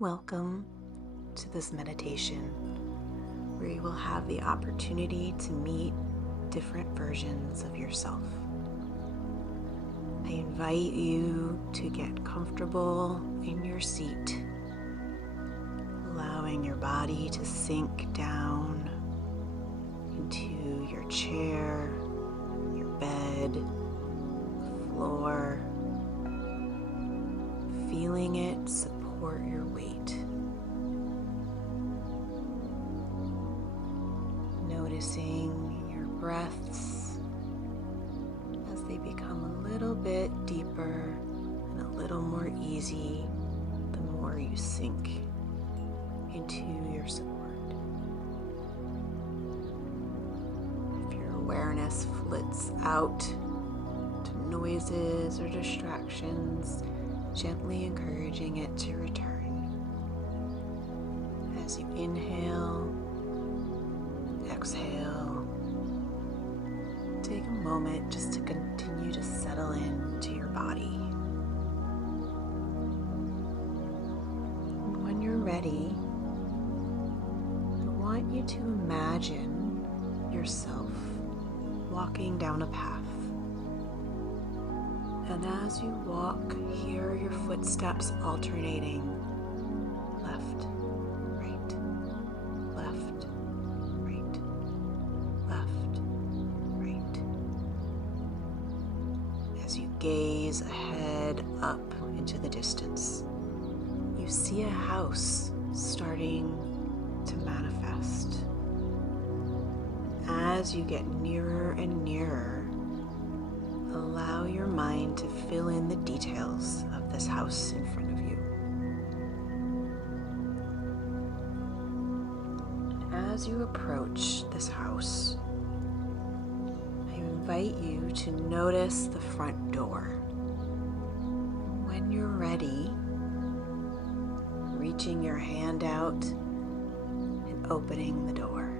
Welcome to this meditation where you will have the opportunity to meet different versions of yourself. I invite you to get comfortable in your seat, allowing your body to sink down into your chair, your bed, the floor, feeling it support your weight. Noticing your breaths as they become a little bit deeper and a little more easy the more you sink into your support. If your awareness flits out to noises or distractions, gently encouraging it to return. As you inhale, exhale, take a moment just to continue to settle into your body. And when you're ready, I want you to imagine yourself walking down a path. And as you walk, hear your footsteps alternating left, right, left, right, left, right. As you gaze ahead up into the distance, you see a house starting to manifest. As you get nearer and nearer, allow your mind to fill in the details of this house in front of you. And as you approach this house, I invite you to notice the front door. When you're ready, reaching your hand out and opening the door.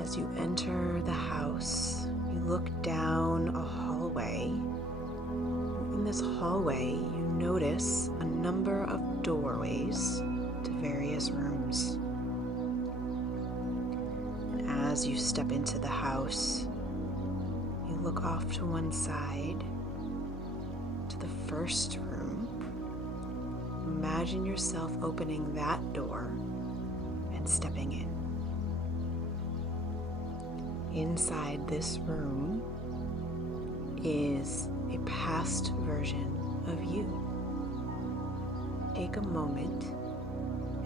As you enter the house, you look down a hallway. In this hallway, you notice a number of doorways to various rooms. And as you step into the house, you look off to one side to the first room. Imagine yourself opening that door and stepping in. Inside this room is a past version of you. Take a moment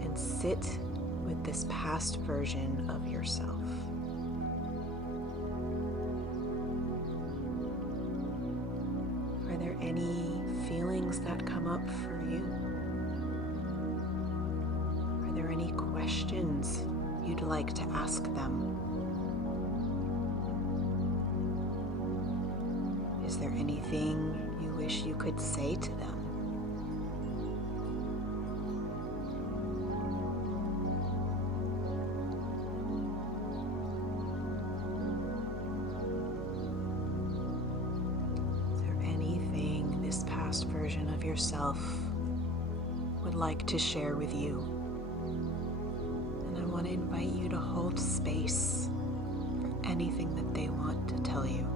and sit with this past version of yourself. Are there any feelings that come up for you? Are there any questions you'd like to ask them? Is there anything you wish you could say to them? Is there anything this past version of yourself would like to share with you? And I want to invite you to hold space for anything that they want to tell you.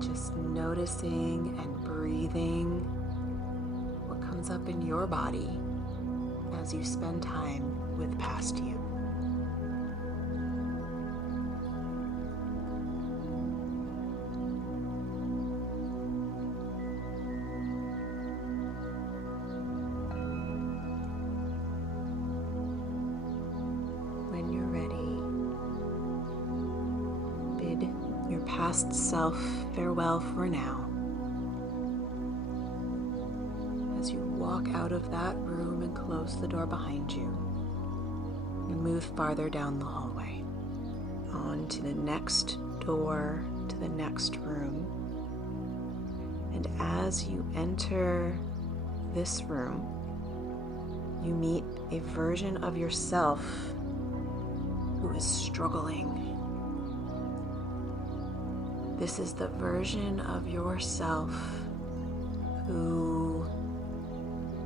Just noticing and breathing what comes up in your body as you spend time with past you. When you're ready, bid your past self farewell for now. As you walk out of that room and close the door behind you, you move farther down the hallway, on to the next door, to the next room. And as you enter this room, you meet a version of yourself who is struggling. This is the version of yourself who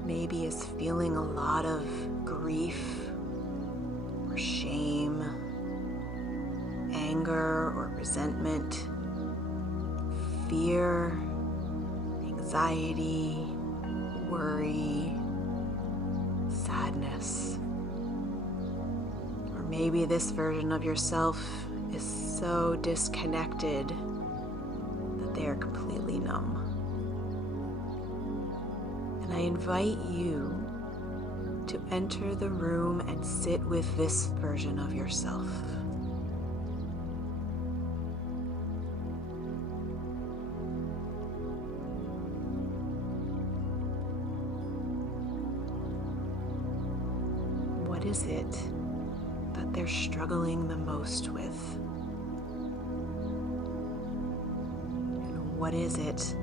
maybe is feeling a lot of grief or shame, anger or resentment, fear, anxiety, worry, sadness. Or maybe this version of yourself is so disconnected that they are completely numb. And I invite you to enter the room and sit with this version of yourself. What is it that they're struggling the most with? And what is it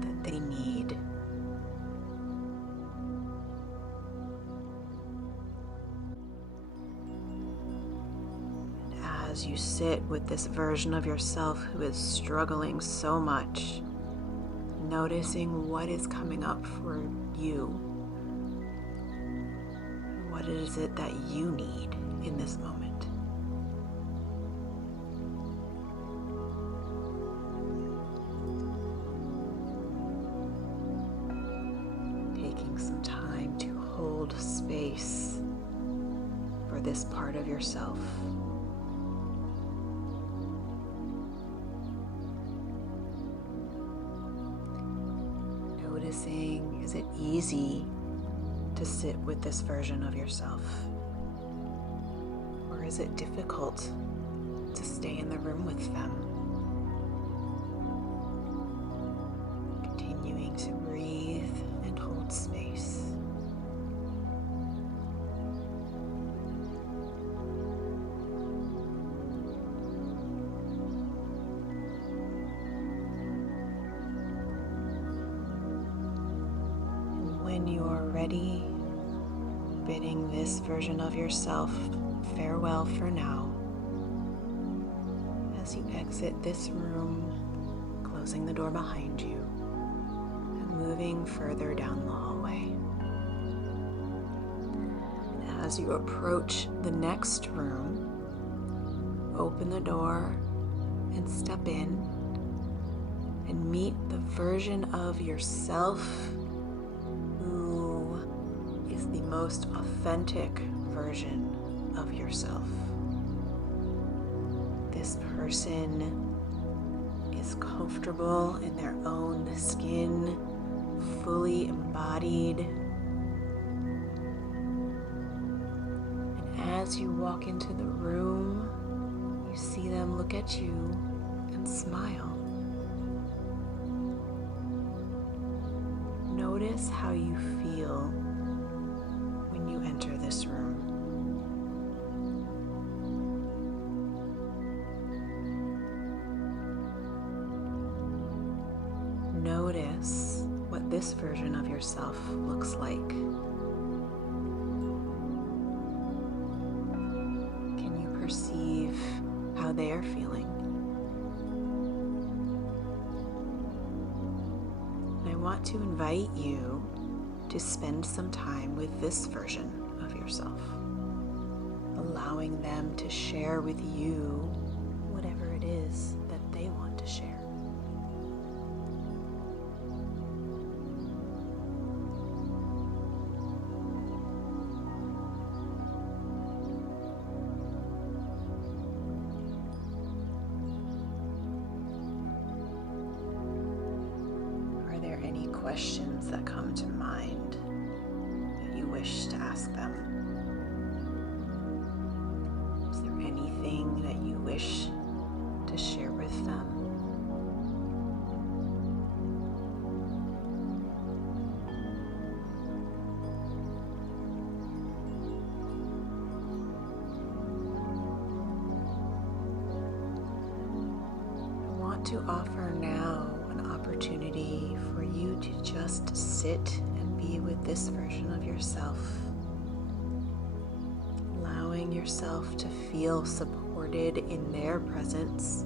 that they need? And as you sit with this version of yourself who is struggling so much, noticing what is coming up for you. What is it that you need in this moment? Taking some time to hold space for this part of yourself. Noticing, is it easy to sit with this version of yourself? Or is it difficult to stay in the room with them? Continuing to breathe and hold space. And when you are ready, bidding this version of yourself farewell for now. As you exit this room, closing the door behind you and moving further down the hallway. And as you approach the next room, open the door and step in and meet the version of yourself the most authentic version of yourself. This person is comfortable in their own skin, fully embodied. And as you walk into the room, you see them look at you and smile. Notice how you feel when you enter this room. Notice what this version of yourself looks like. Can you perceive how they are feeling? And I want to invite you to spend some time with this version of yourself, allowing them to share with you whatever it is that they want to share. Are there any questions that come to mind that you wish to ask them? Is there anything that you wish to share with them? I want to offer now an opportunity for you to just sit and be with with this version of yourself, allowing yourself to feel supported in their presence,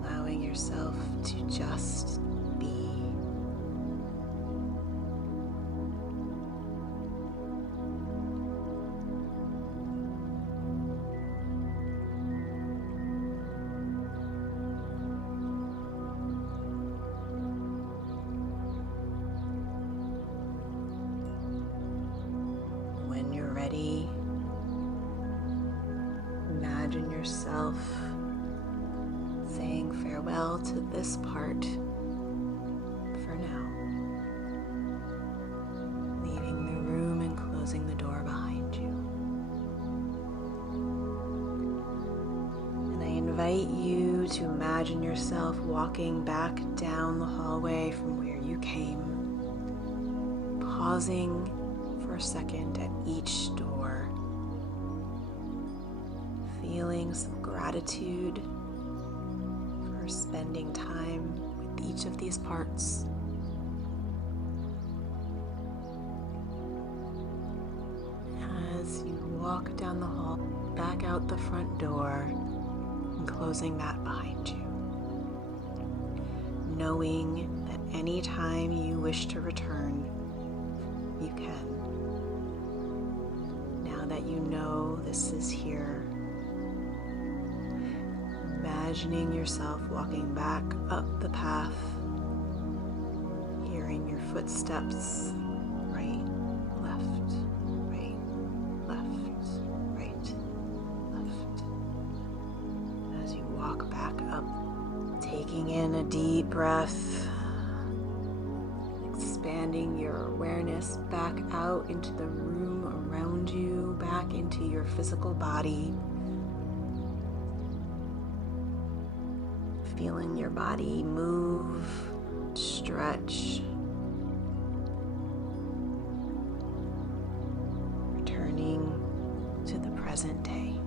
allowing yourself to just be. When you're ready, imagine yourself saying farewell to this part for now, leaving the room and closing the door behind you. And I invite you to imagine yourself walking back down the hallway from where you came, pausing for a second at each door, feelings of gratitude for spending time with each of these parts. As you walk down the hall, back out the front door, and closing that behind you, knowing that any time you wish to return, you can. Now that you know this is here, imagining yourself walking back up the path, hearing your footsteps, right, left, right, left, right, left. As you walk back up, taking in a deep breath, expanding your awareness back out into the room around you, back into your physical body. Feeling your body move, stretch, returning to the present day.